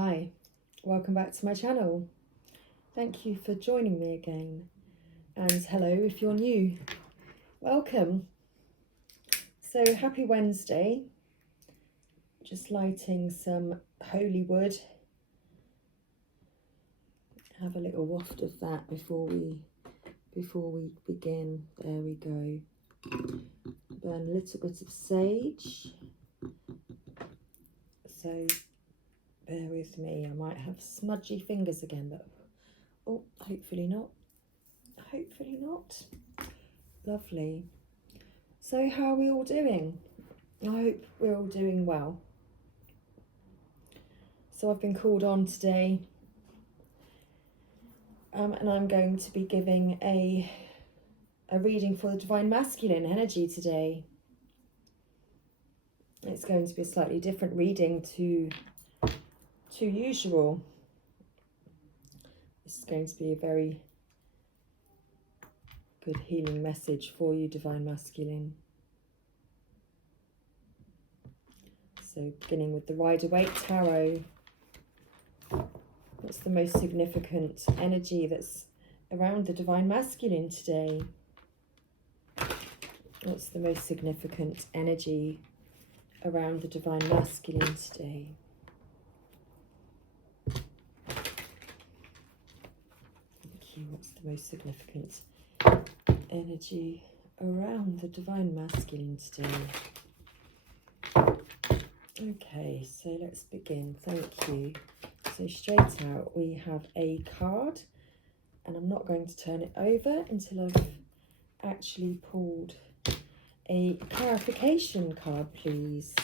Hi, welcome back to my channel. Thank you for joining me again. And hello if you're new. Welcome. So happy Wednesday. Just lighting some holy wood. Have a little waft of that before we begin. There we go. Burn a little bit of sage. So bear with me. I might have smudgy fingers again, but oh, hopefully not. Hopefully not. Lovely. So how are we all doing? I hope we're all doing well. So I've been called on today and I'm going to be giving a reading for the Divine Masculine energy today. It's going to be a slightly different reading to usual. This is going to be a very good healing message for you, Divine Masculine. So beginning with the Rider-Waite Tarot. What's the most significant energy that's around the Divine Masculine today? What's the most significant energy around the Divine Masculine today? Thank you. What's the most significant energy around the Divine Masculine today? Okay, so let's begin. Thank you. So straight out we have a card, and I'm not going to turn it over until I've actually pulled a clarification card, please.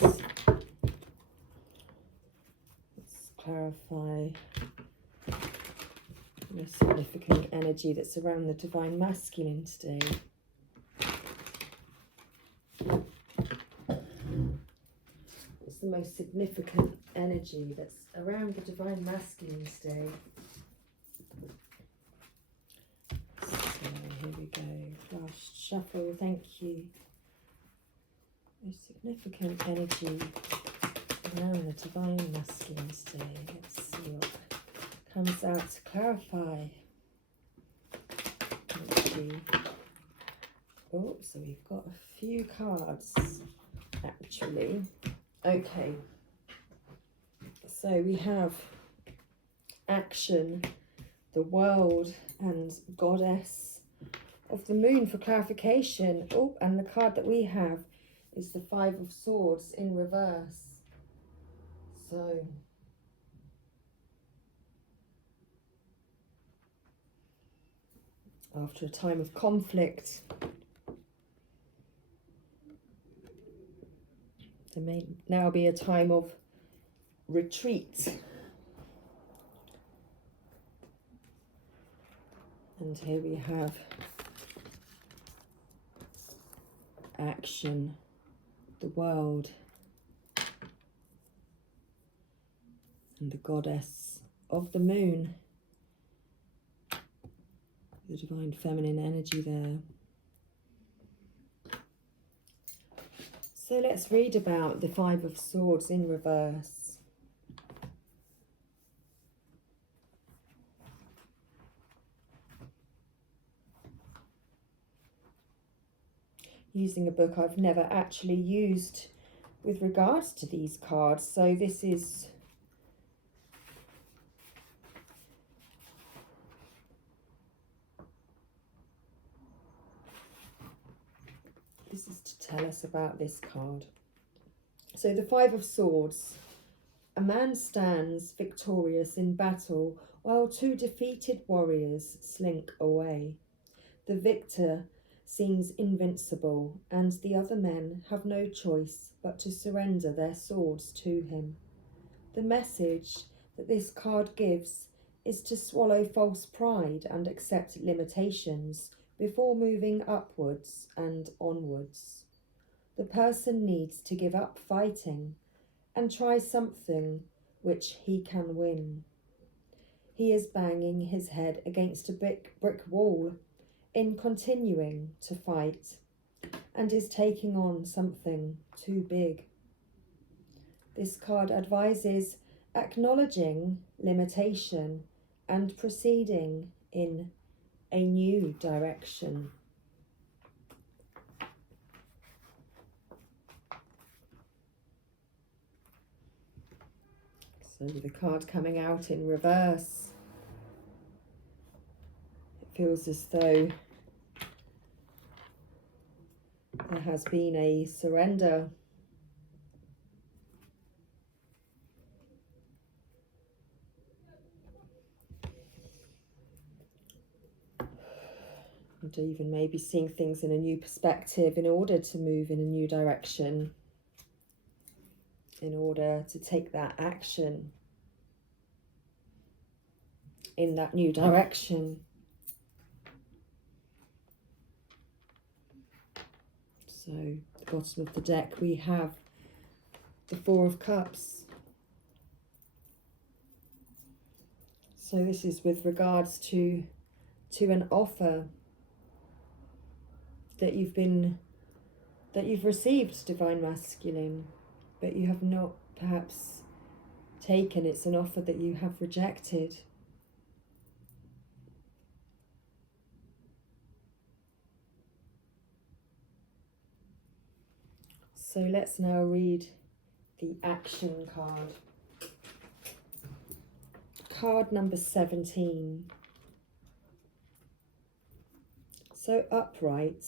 Let's clarify the significant energy that's around the Divine Masculine today. What's the most significant energy that's around the Divine Masculine today? So here we go. Last shuffle, thank you. Most significant energy around the Divine Masculine today. Let's see what comes out to clarify. Thank you. Oh, so we've got a few cards actually. Okay, so we have action, the world, and goddess of the moon for clarification. Oh, and the card that we have is the Five of Swords in reverse. So after a time of conflict, there may now be a time of retreat. And here we have action, the world, and the goddess of the moon. The divine feminine energy there. So let's read about the Five of Swords in reverse. Using a book I've never actually used with regards to these cards, so this is to tell us about this card. So the Five of Swords. A man stands victorious in battle while two defeated warriors slink away. The victor seems invincible, and the other men have no choice but to surrender their swords to him. The message that this card gives is to swallow false pride and accept limitations before moving upwards and onwards. The person needs to give up fighting and try something which he can win. He is banging his head against a brick wall in continuing to fight, and is taking on something too big. This card advises acknowledging limitation and proceeding in a new direction. So the card coming out in reverse, it feels as though there has been a surrender. And even maybe seeing things in a new perspective in order to move in a new direction, in order to take that action in that new direction. So at the bottom of the deck we have the Four of Cups. So this is with regards to an offer that you've received, Divine Masculine, but you have not perhaps taken. It's an offer that you have rejected. So let's now read the action card. Card number 17. So upright.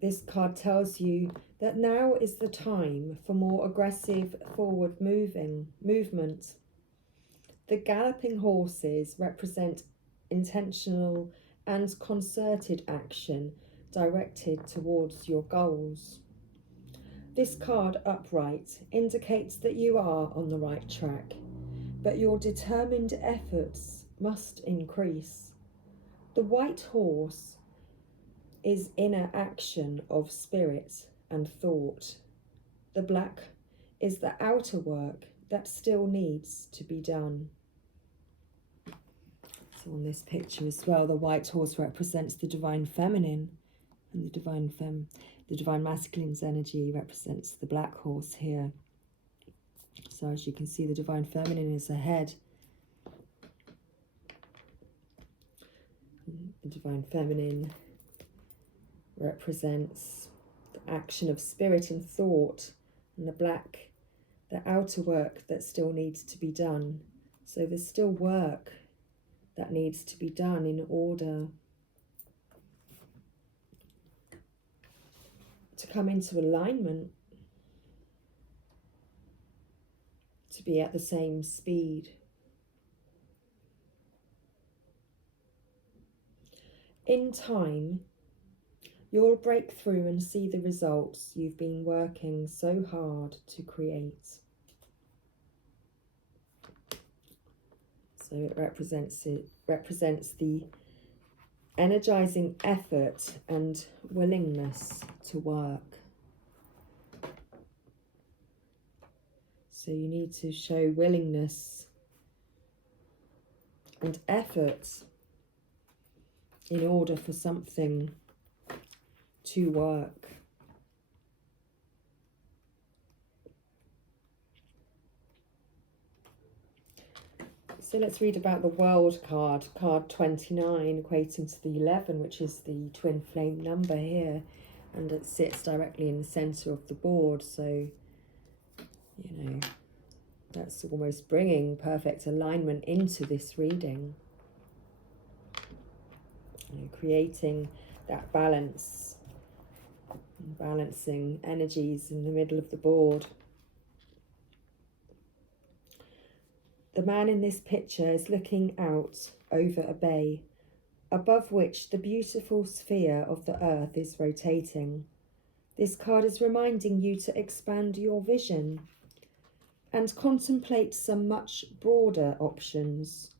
This card tells you that now is the time for more aggressive forward movement. The galloping horses represent intentional and concerted action directed towards your goals. This card upright indicates that you are on the right track, but your determined efforts must increase. The white horse is inner action of spirit and thought. The black is the outer work that still needs to be done. So on this picture as well, the white horse represents the divine feminine, and the divine masculine's energy represents the black horse here. So as you can see, the divine feminine is ahead. The divine feminine represents the action of spirit and thought, and the black, the outer work that still needs to be done. So there's still work that needs to be done in order to come into alignment, to be at the same speed. In time, you'll break through and see the results you've been working so hard to create. So it represents the energizing effort and willingness to work. So you need to show willingness and effort in order for something to work. So let's read about the World card, card 29, equating to the 11, which is the twin flame number here, and it sits directly in the centre of the board. So, you know, that's almost bringing perfect alignment into this reading. You know, creating that balance, balancing energies in the middle of the board. The man in this picture is looking out over a bay, above which the beautiful sphere of the earth is rotating. This card is reminding you to expand your vision and contemplate some much broader options.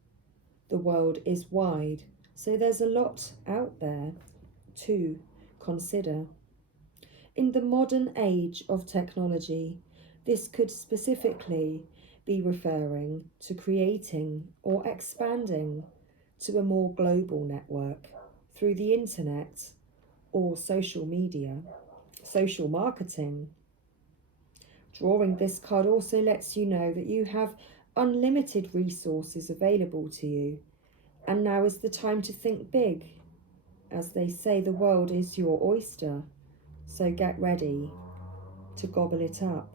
The world is wide, so there's a lot out there to consider. In the modern age of technology, this could specifically be referring to creating or expanding to a more global network through the internet or social media, social marketing, Drawing this card also lets you know that you have unlimited resources available to you, and now is the time to think big. As they say, the world is your oyster, so get ready to gobble it up.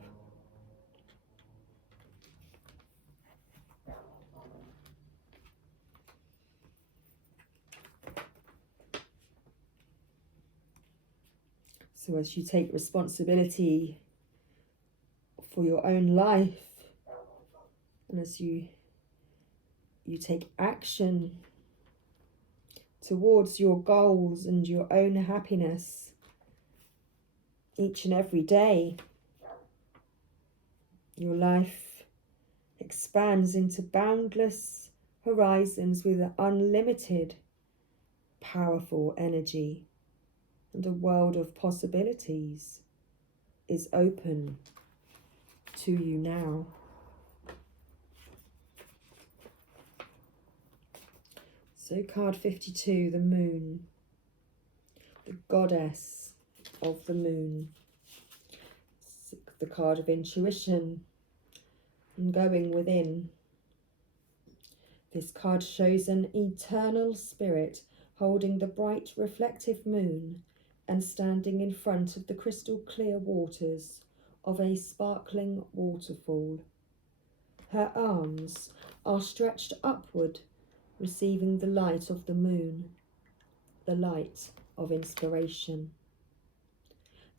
So as you take responsibility for your own life, and as you take action towards your goals and your own happiness each and every day, your life expands into boundless horizons with unlimited, powerful energy, and a world of possibilities is open to you now. So card 52, the moon, the goddess of the moon, the card of intuition and going within. This card shows an eternal spirit holding the bright reflective moon and standing in front of the crystal clear waters of a sparkling waterfall. Her arms are stretched upward, receiving the light of the moon, the light of inspiration.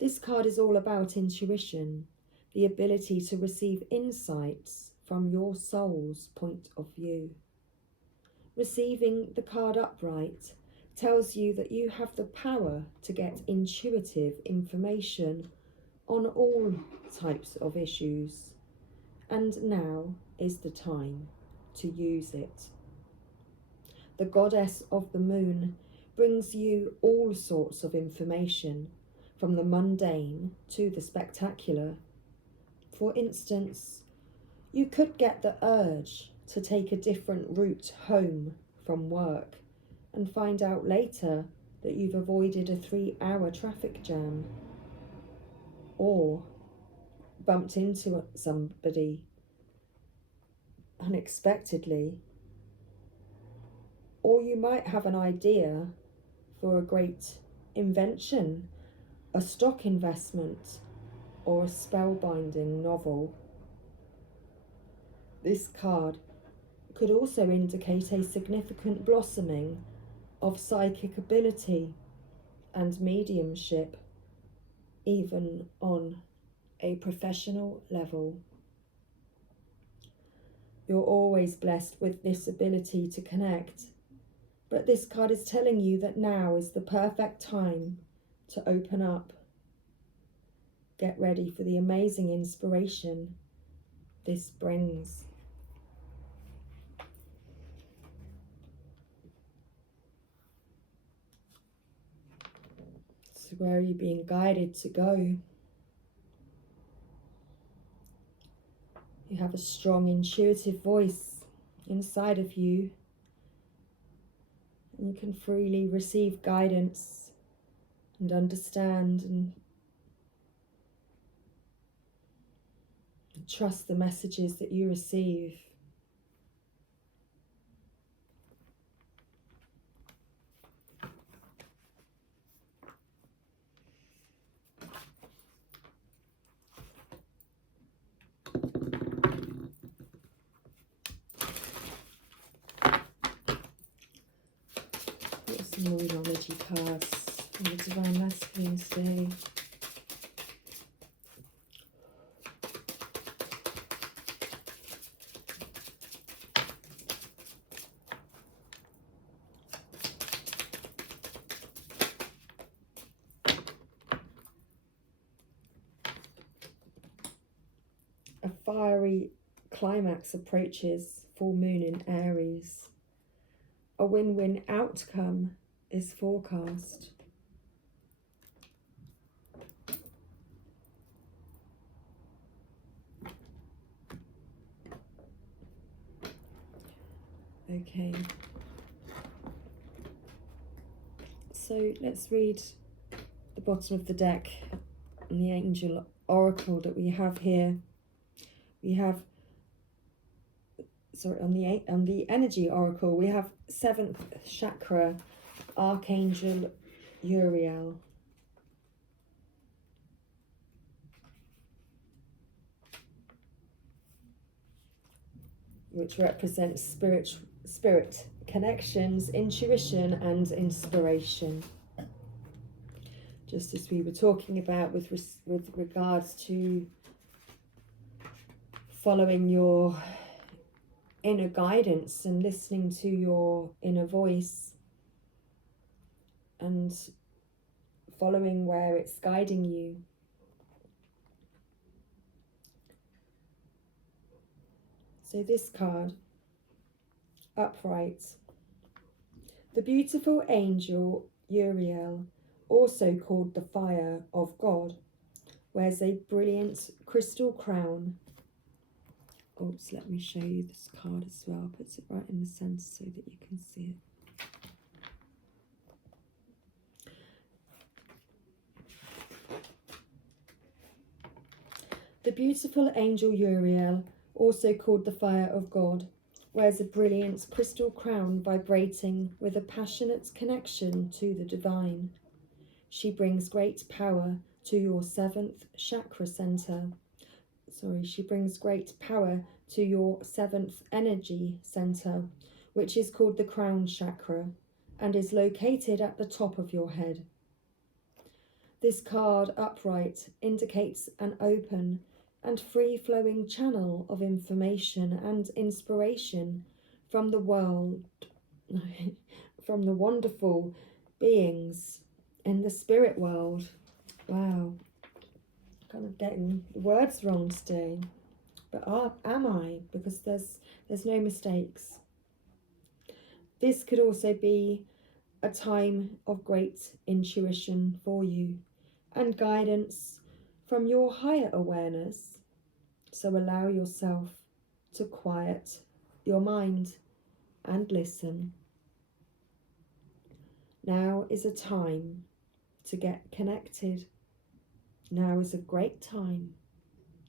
This card is all about intuition, the ability to receive insights from your soul's point of view. Receiving the card upright tells you that you have the power to get intuitive information on all types of issues, and now is the time to use it. The goddess of the moon brings you all sorts of information, from the mundane to the spectacular. For instance, you could get the urge to take a different route home from work and find out later that you've avoided a 3-hour traffic jam, or bumped into somebody unexpectedly. Or you might have an idea for a great invention, a stock investment, or a spellbinding novel. This card could also indicate a significant blossoming of psychic ability and mediumship, even on a professional level. You're always blessed with this ability to connect, but this card is telling you that now is the perfect time to open up. Get ready for the amazing inspiration this brings. So where are you being guided to go? You have a strong intuitive voice inside of you, and you can freely receive guidance and understand and trust the messages that you receive. Got some more numerology cards from the Divine Masculine today. A fiery climax approaches, full moon in Aries. A win-win outcome is forecast. Okay. So let's read the bottom of the deck and the angel oracle that we have here, we have, sorry, on the energy oracle, we have 7th chakra, Archangel Uriel. Which represents spirit connections, intuition and inspiration. Just as we were talking about with regards to following your inner guidance and listening to your inner voice and following where it's guiding you. So this card, upright. The beautiful angel Uriel, also called the fire of God, wears a brilliant crystal crown. Oops, let me show you this card as well. Puts it right in the centre so that you can see it. The beautiful angel Uriel, also called the fire of God, wears a brilliant crystal crown vibrating with a passionate connection to the divine. She brings great power to your 7th chakra center. She brings great power to your 7th energy center, which is called the crown chakra and is located at the top of your head. This card, upright, indicates an open and free-flowing channel of information and inspiration from the world, from the wonderful beings in the spirit world. Wow, kind of getting the words wrong today, but am I? Because there's no mistakes. This could also be a time of great intuition for you and guidance from your higher awareness. So allow yourself to quiet your mind and listen. Now is a time to get connected. Now is a great time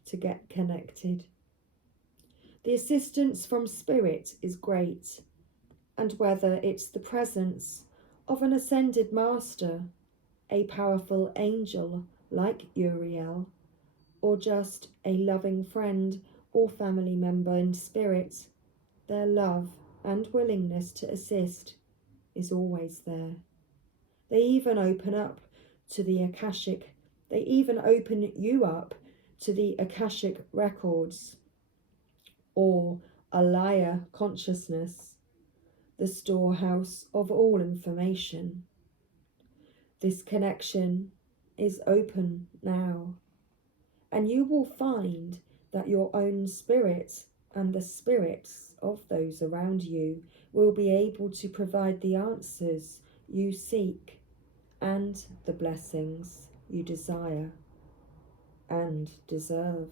to get connected. The assistance from spirit is great, and whether it's the presence of an ascended master, a powerful angel like Uriel, or just a loving friend or family member in spirit, their love and willingness to assist is always there. They even open you up to the Akashic records, or Alaya consciousness, the storehouse of all information. This connection is open now, and you will find that your own spirit and the spirits of those around you will be able to provide the answers you seek and the blessings you desire and deserve.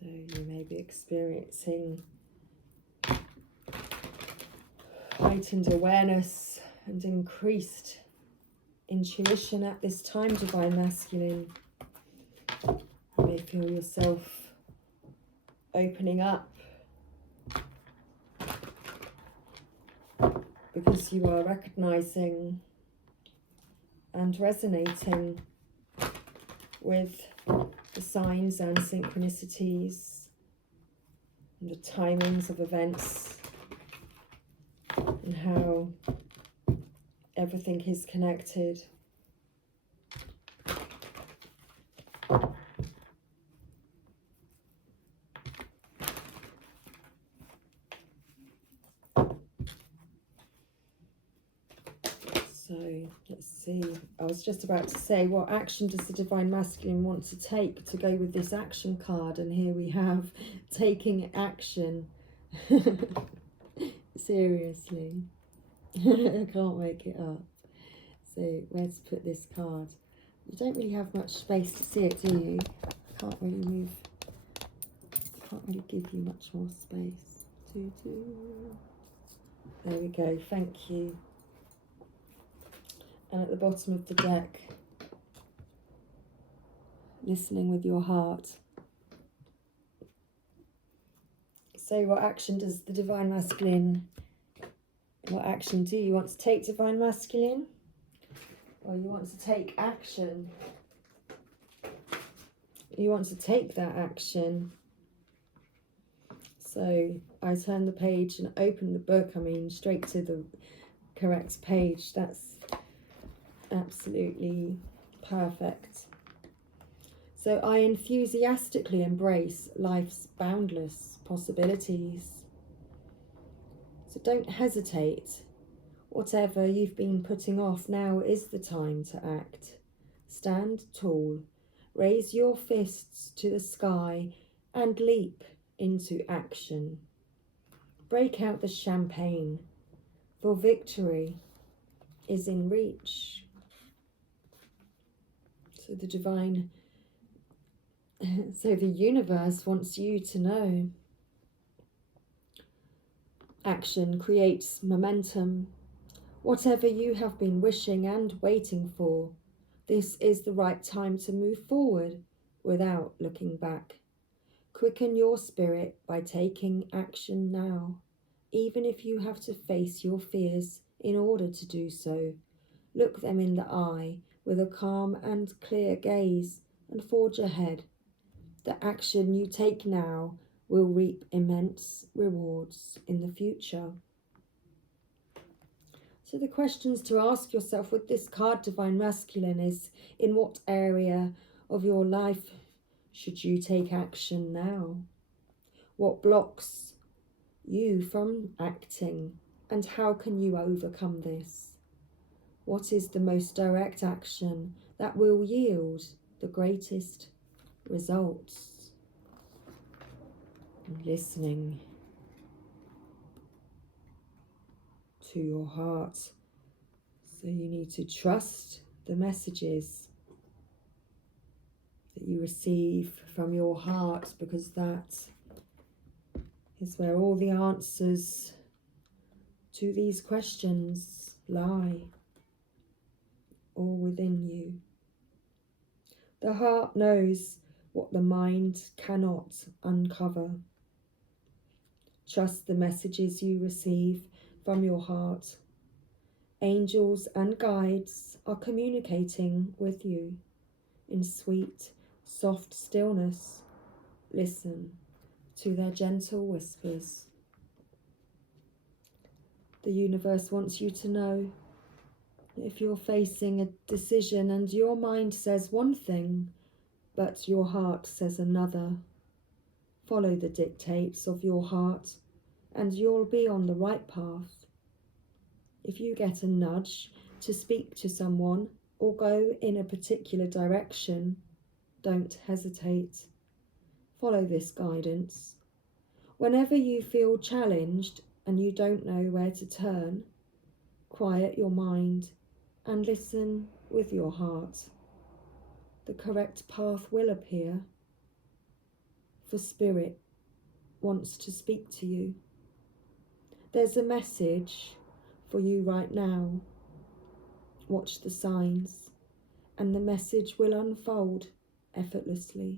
So you may be experiencing heightened awareness and increased intuition at this time, Divine Masculine. You may feel yourself opening up because you are recognizing and resonating with the signs and synchronicities and the timings of events and how everything is connected. So let's see, I was just about to say, what action does the Divine Masculine want to take to go with this action card? And here we have taking action. Seriously. I can't make it up. So where to put this card? You don't really have much space to see it, do you? Can't really move. Can't really give you much more space. There we go. Thank you. And at the bottom of the deck, listening with your heart. So what action does the Divine Masculine, what action do you want to take, Divine Masculine? Or you want to take action? You want to take that action. So I turn the page and open the book, straight to the correct page. That's absolutely perfect. So I enthusiastically embrace life's boundless possibilities. So don't hesitate. Whatever you've been putting off, now is the time to act. Stand tall, raise your fists to the sky and leap into action. Break out the champagne, for victory is in reach. So the universe wants you to know. Action creates momentum. Whatever you have been wishing and waiting for, this is the right time to move forward without looking back. Quicken your spirit by taking action now, even if you have to face your fears in order to do so. Look them in the eye with a calm and clear gaze and forge ahead. The action you take now will reap immense rewards in the future. So the questions to ask yourself with this card, Divine Masculine, is in what area of your life should you take action now? What blocks you from acting, and how can you overcome this? What is the most direct action that will yield the greatest results? And listening to your heart. So you need to trust the messages that you receive from your heart, because that is where all the answers to these questions lie, all within you. The heart knows what the mind cannot uncover. Trust the messages you receive from your heart. Angels and guides are communicating with you in sweet, soft stillness. Listen to their gentle whispers. The universe wants you to know that if you're facing a decision and your mind says one thing, but your heart says another, follow the dictates of your heart and you'll be on the right path. If you get a nudge to speak to someone or go in a particular direction, don't hesitate. Follow this guidance. Whenever you feel challenged and you don't know where to turn, quiet your mind and listen with your heart. The correct path will appear, for Spirit wants to speak to you. There's a message for you right now. Watch the signs, and the message will unfold effortlessly.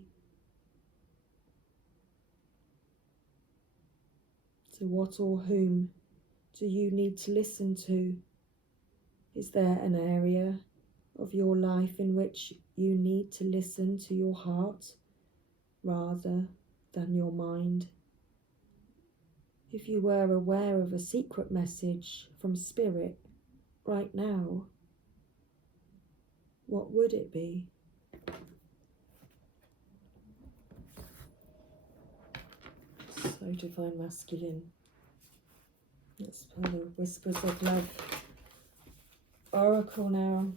So what or whom do you need to listen to? Is there an area of your life in which you need to listen to your heart rather than your mind? If you were aware of a secret message from Spirit right now, what would it be? So Divine Masculine. Let's pull the Whispers of Love Oracle now.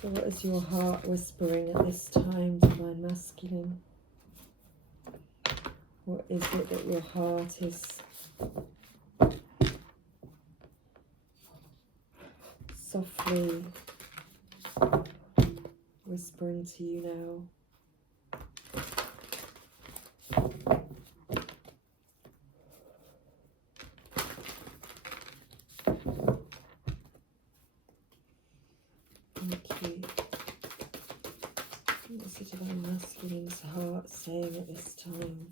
So what is your heart whispering at this time, Divine Masculine? What is it that your heart is softly whispering to you now? Thank you. What's the Divine Masculine's heart saying at this time?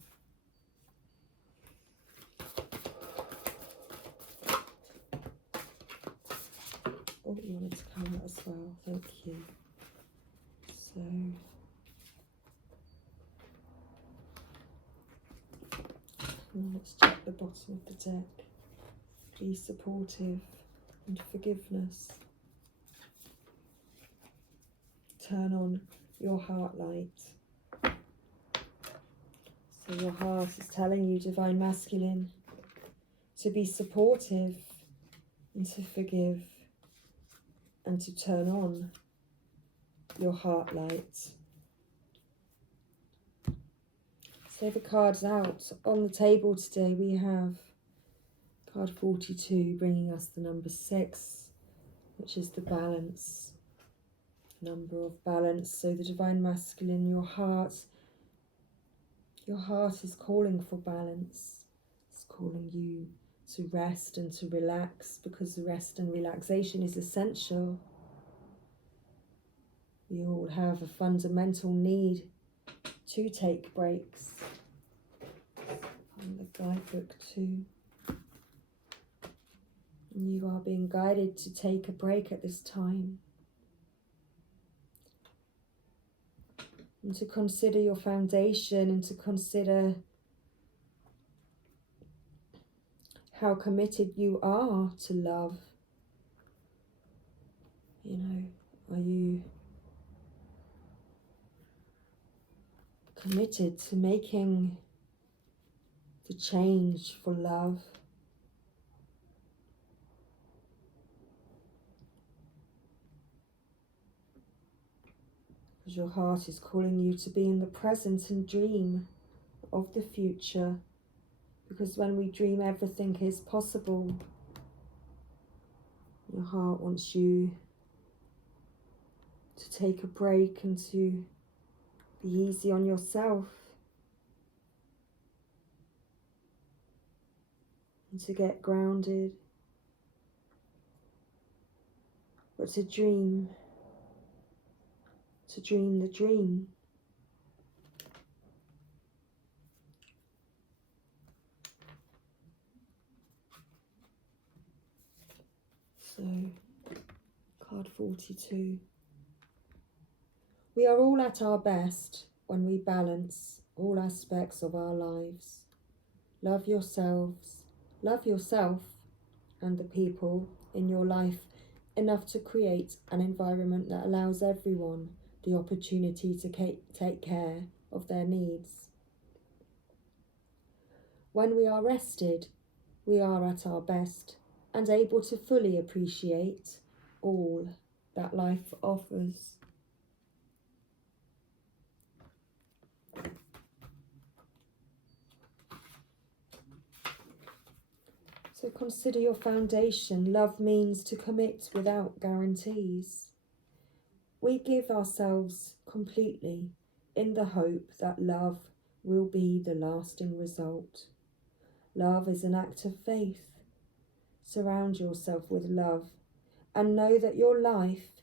Oh, you wanted to come out as well. Thank you. So, let's check the bottom of the deck. Be supportive and forgiveness. Turn on your heart light. So your heart is telling you, Divine Masculine, to be supportive and to forgive and to turn on your heart light. So the cards out on the table today, we have card 42 bringing us the number 6, which is the balance, number of balance. So the Divine Masculine, your heart is calling for balance. It's calling you to rest and to relax, because the rest and relaxation is essential. We all have a fundamental need to take breaks. And the guidebook too. And you are being guided to take a break at this time. And to consider your foundation and to consider how committed you are to love. You know, are you committed to making the change for love? Because your heart is calling you to be in the present and dream of the future. Because when we dream, everything is possible. Your heart wants you to take a break and to be easy on yourself. And to get grounded. But to dream the dream. So, card 42. We are all at our best when we balance all aspects of our lives. Love yourselves, love yourself and the people in your life enough to create an environment that allows everyone the opportunity to take care of their needs. When we are rested, we are at our best and able to fully appreciate all that life offers. So consider your foundation. Love means to commit without guarantees. We give ourselves completely in the hope that love will be the lasting result. Love is an act of faith. Surround yourself with love and know that your life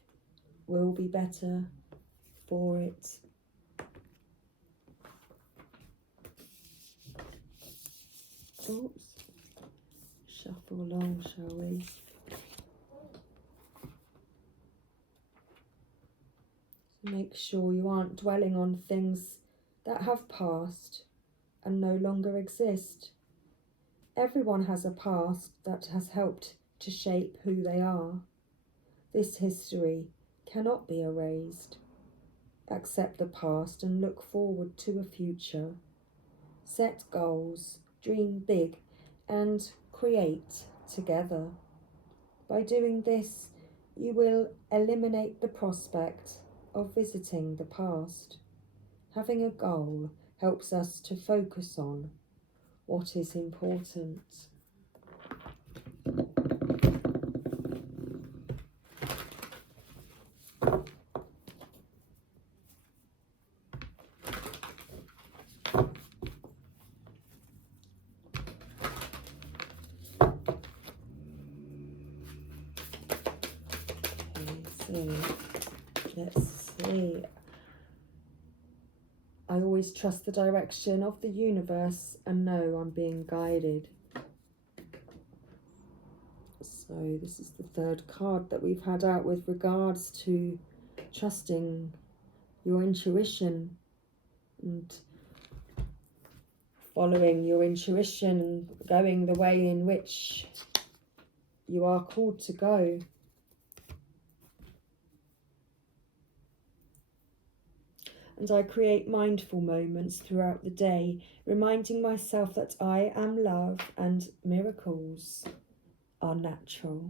will be better for it. Oops. Shuffle along, shall we? Make sure you aren't dwelling on things that have passed and no longer exist. Everyone has a past that has helped to shape who they are. This history cannot be erased. Accept the past and look forward to a future. Set goals, dream big, and create together. By doing this, you will eliminate the prospect of visiting the past. Having a goal helps us to focus on what is important. Let's see. I always trust the direction of the universe and know I'm being guided. So this is the third card that we've had out with regards to trusting your intuition and following your intuition and going the way in which you are called to go. And I create mindful moments throughout the day, reminding myself that I am love and miracles are natural.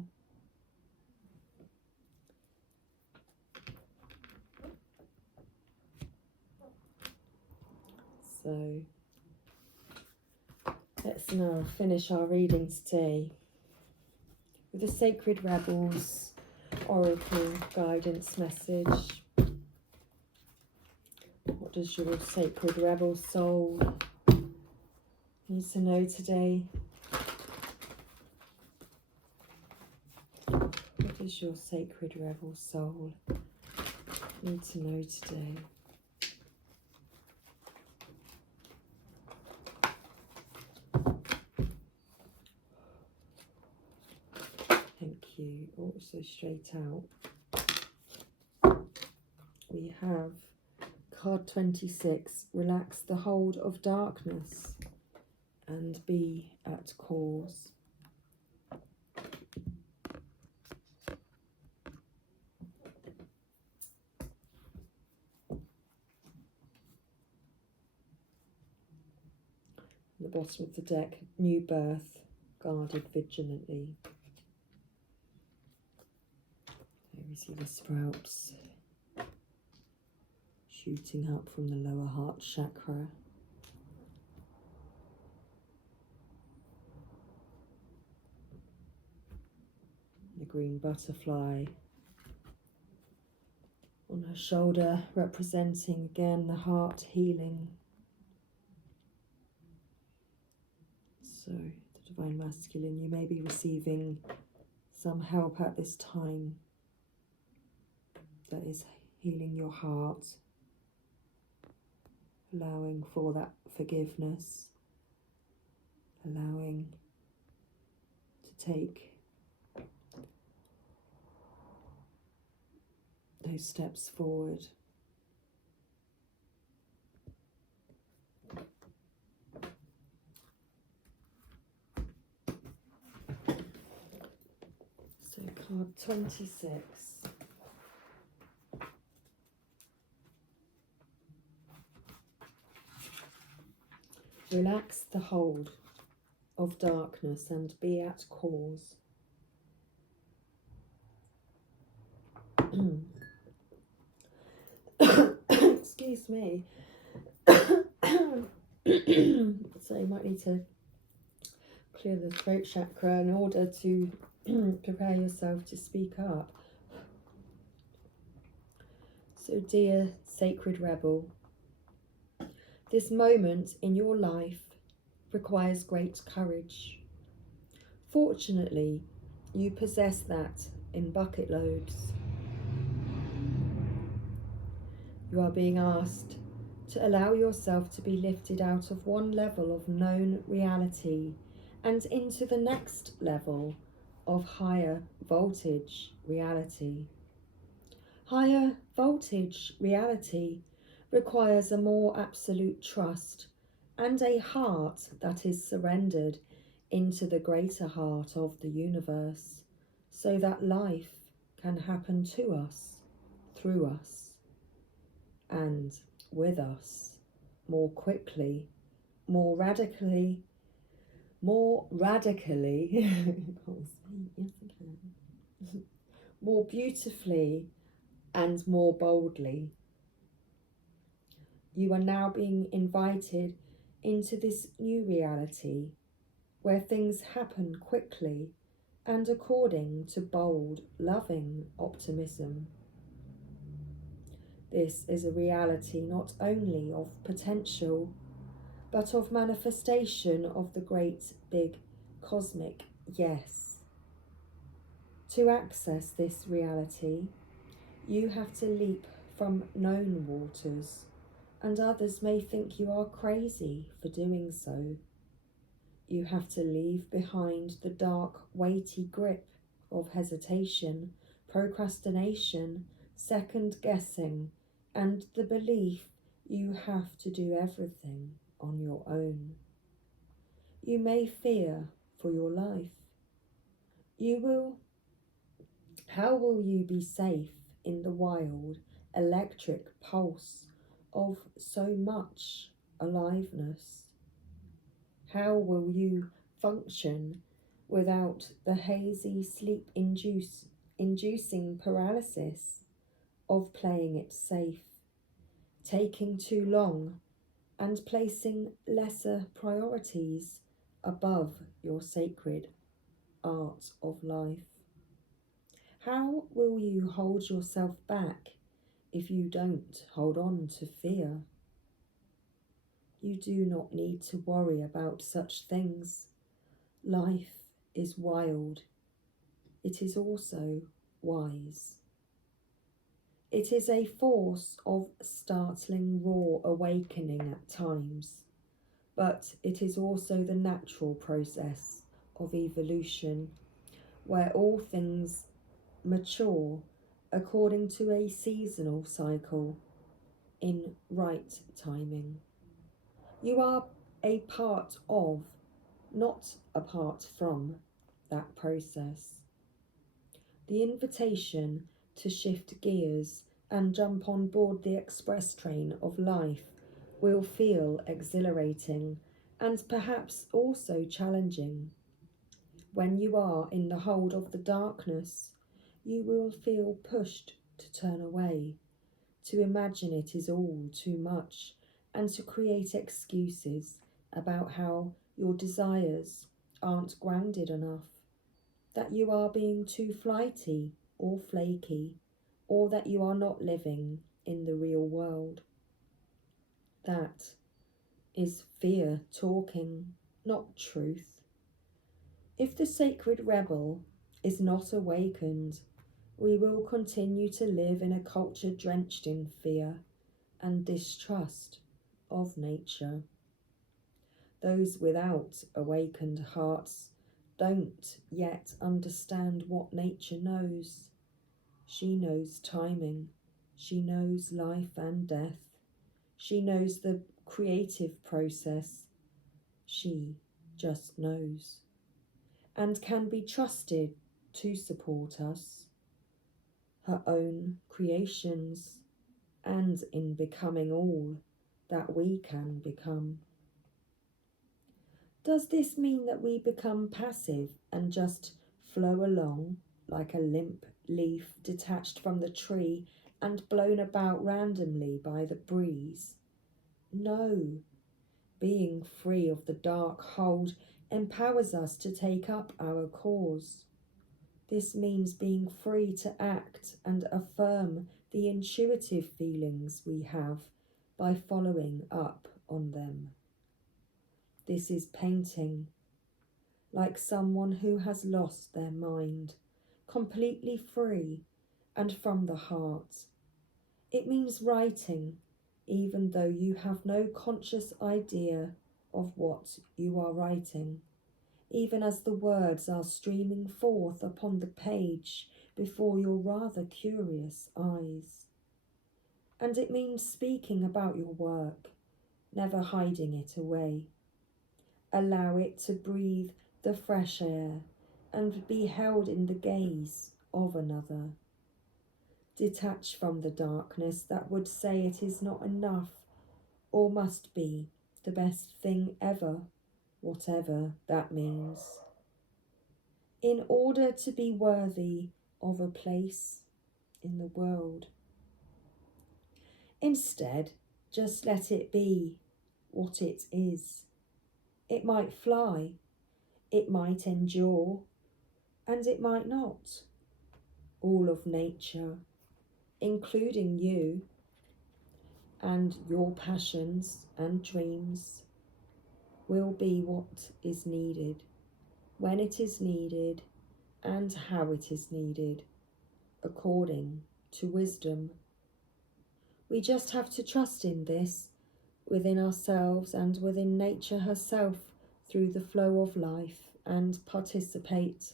So let's now finish our reading today with the Sacred Rebels Oracle Guidance Message. What does your Sacred Rebel soul need to know today? What does your Sacred Rebel soul need to know today? Thank you. Also straight out, we have card 26, relax the hold of darkness and be at cause. The bottom of the deck, new birth, guarded vigilantly. There we see the sprouts shooting up from the lower heart chakra. The green butterfly on her shoulder, representing again the heart healing. So, the Divine Masculine, you may be receiving some help at this time that is healing your heart, allowing for that forgiveness, allowing to take those steps forward. So card 26. Relax the hold of darkness and be at cause. Excuse me. So you might need to clear the throat chakra in order to prepare yourself to speak up. So dear Sacred Rebel, this moment in your life requires great courage. Fortunately, you possess that in bucket loads. You are being asked to allow yourself to be lifted out of one level of known reality and into the next level of higher voltage reality. Higher voltage reality requires a more absolute trust and a heart that is surrendered into the greater heart of the universe, so that life can happen to us, through us, and with us, more quickly, more radically, more beautifully, and more boldly. You are now being invited into this new reality where things happen quickly and according to bold, loving optimism. This is a reality not only of potential, but of manifestation of the great big cosmic yes. To access this reality, you have to leap from known waters, and others may think you are crazy for doing so. You have to leave behind the dark, weighty grip of hesitation, procrastination, second guessing, and the belief you have to do everything on your own. You may fear for your life. How will you be safe in the wild, electric pulse of so much aliveness? How will you function without the hazy sleep-inducing paralysis of playing it safe, taking too long, and placing lesser priorities above your sacred art of life? How will you hold yourself back if you don't hold on to fear? You do not need to worry about such things. Life is wild. It is also wise. It is a force of startling raw awakening at times, but it is also the natural process of evolution, where all things mature according to a seasonal cycle in right timing. You are a part of, not apart from, that process. The invitation to shift gears and jump on board the express train of life will feel exhilarating and perhaps also challenging. When you are in the hold of the darkness, you will feel pushed to turn away, to imagine it is all too much, and to create excuses about how your desires aren't grounded enough, that you are being too flighty or flaky, or that you are not living in the real world. That is fear talking, not truth. If the sacred rebel is not awakened, we will continue to live in a culture drenched in fear and distrust of nature. Those without awakened hearts don't yet understand what nature knows. She knows timing. She knows life and death. She knows the creative process. She just knows, and can be trusted to support us, her own creations, and in becoming all that we can become. Does this mean that we become passive and just flow along like a limp leaf detached from the tree and blown about randomly by the breeze? No. Being free of the dark hold empowers us to take up our cause. This means being free to act and affirm the intuitive feelings we have by following up on them. This is painting, like someone who has lost their mind, completely free and from the heart. It means writing, even though you have no conscious idea of what you are writing, even as the words are streaming forth upon the page before your rather curious eyes. And it means speaking about your work, never hiding it away. Allow it to breathe the fresh air and be held in the gaze of another. Detach from the darkness that would say it is not enough or must be the best thing ever, whatever that means. In order to be worthy of a place in the world. Instead, just let it be what it is. It might fly, it might endure, and it might not. All of nature, including you and your passions and dreams, will be what is needed, when it is needed, and how it is needed, according to wisdom. We just have to trust in this, within ourselves and within nature herself, through the flow of life, and participate.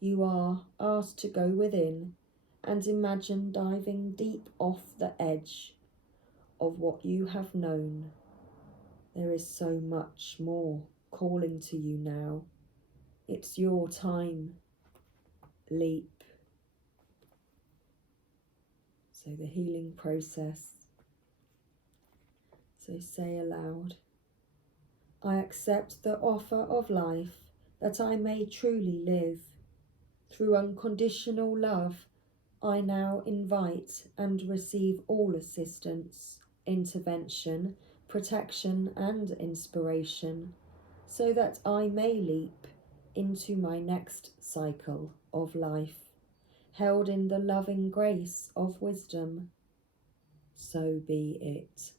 You are asked to go within and imagine diving deep off the edge of what you have known. There is so much more calling to you now. It's your time. Leap. So the healing process. So say aloud, I accept the offer of life that I may truly live. Through unconditional love, I now invite and receive all assistance, intervention, protection and inspiration, so that I may leap into my next cycle of life, held in the loving grace of wisdom. So be it.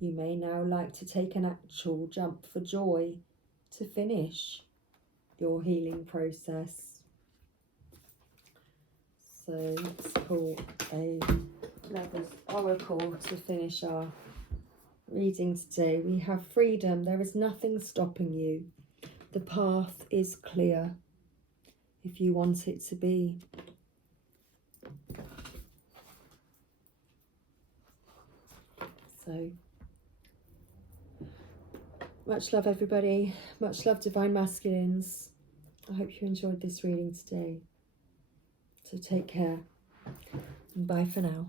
You may now like to take an actual jump for joy to finish your healing process. So let's pull a Lover's Oracle to finish our reading today. We have freedom. There is nothing stopping you. The path is clear if you want it to be. So much love, everybody. Much love, Divine Masculines. I hope you enjoyed this reading today. So take care and bye for now.